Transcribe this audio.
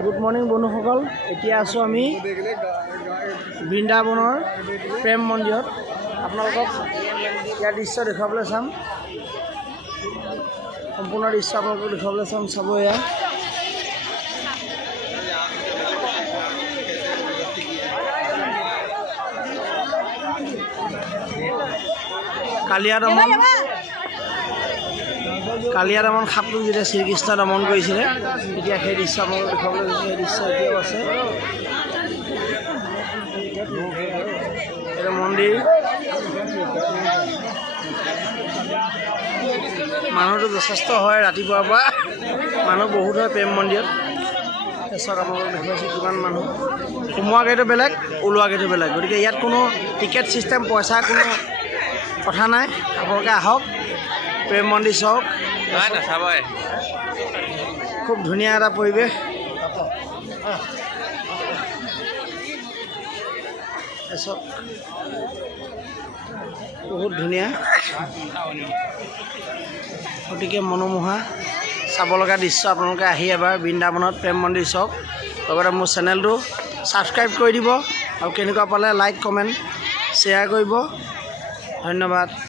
Good morning বন্ধুসকল, এতিয়া আছোঁ আমি বৃন্দাবনৰ প্ৰেম মন্দিৰত। আপোনালোকক ইয়াৰ দৃশ্য দেখুৱাবলৈ চাম, সম্পূৰ্ণ দৃশ্য আপোনালোকক দেখুৱাবলৈ চাম। চাব এয়া কালিয়া দমন সাপটোক যেতিয়া শ্ৰীকৃষ্ণ দমন কৰিছিলে, তেতিয়া সেই দৃশ্য আপোনালোকক দেখুৱাবলৈ গৈছে। সেই দৃশ্য এতিয়াও আছে। এইটো মন্দিৰ, মানুহটো যথেষ্ট হয়। ৰাতিপুৱাৰ পৰা মানুহ বহুত হয় প্ৰেম মন্দিৰত। তাৰপিছত আপোনালোকক দেখুৱাইছোঁ কিমান মানুহ। সোমোৱা গেটো বেলেগ, ওলোৱা গেটো বেলেগ। গতিকে ইয়াত কোনো টিকেট ছিষ্টেম, পইচা কোনো কথা নাই। আপোনালোকে আহক, প্ৰেম মন্দিৰ চাওক। খুব ধুনীয়া এটা পৰিৱেশ। তাৰপিছত বহুত ধুনীয়া, গতিকে মনোমোহা চাব লগা দৃশ্য। আপোনালোকে আহি এবাৰ বৃন্দাবনত প্ৰেম মন্দিৰ চাওক। লগতে মোৰ চেনেলটো ছাবস্ক্ৰাইব কৰি দিব আৰু কেনেকুৱা পালে লাইক, কমেণ্ট, শ্বেয়াৰ কৰিব। ধন্যবাদ।